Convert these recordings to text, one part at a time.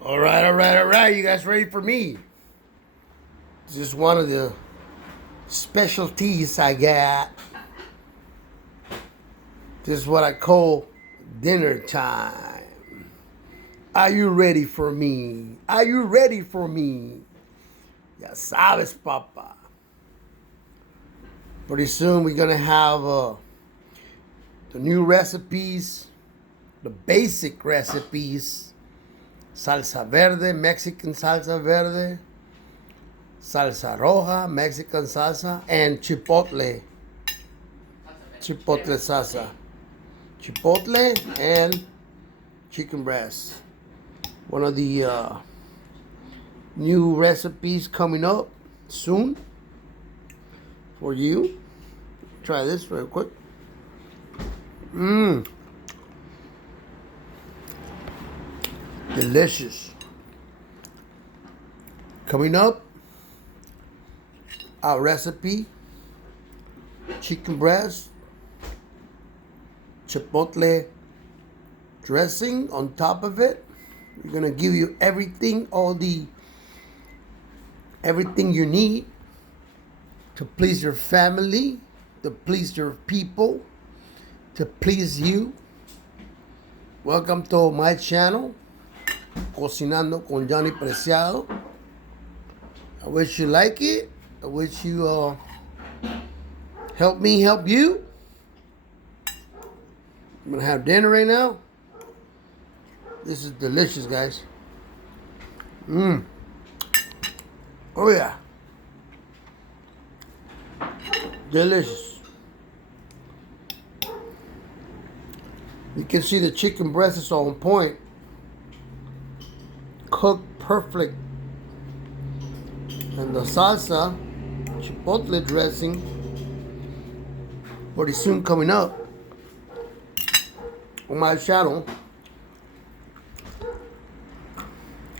All right, all right, all right. You guys ready for me? This is one of the specialties I got. This is what I call dinner time. Are you ready for me? Are you ready for me? Ya sabes, papa. Pretty soon we're gonna have the new recipes, the basic recipes. Salsa verde, Mexican salsa verde. Salsa roja, Mexican salsa, and chipotle. Chipotle salsa. Chipotle and chicken breast. One of the new recipes coming up soon for you. Try this real quick. Mmm. Delicious. Coming up, our recipe, chicken breast, chipotle dressing on top of it. We're gonna give you everything, everything you need to please your family, to please your people, to please you. Welcome to my channel, Cocinando con Johnny Preciado. I wish you like it. I wish you help me help you. I'm gonna have dinner right now. This is delicious, guys. Mmm. Oh yeah. Delicious. You can see the chicken breast is on point. Cooked perfect. And the salsa, chipotle dressing, pretty soon coming up on my channel.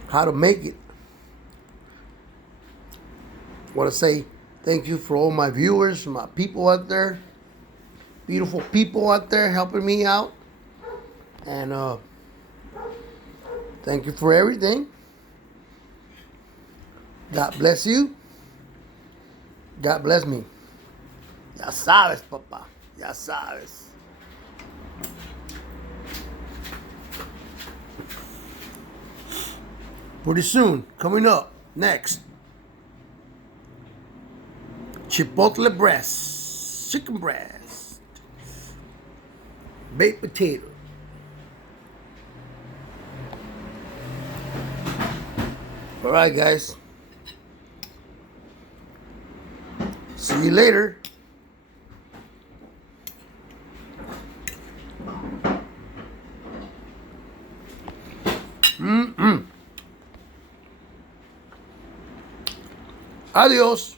How to make it. I want to say thank you for all my viewers, my people out there, beautiful people out there helping me out. And thank you for everything. God bless you. God bless me. Ya sabes, papá. Ya sabes. Pretty soon, coming up, next. Chipotle breast. Chicken breast. Baked potato. All right, guys. See you later. Adios.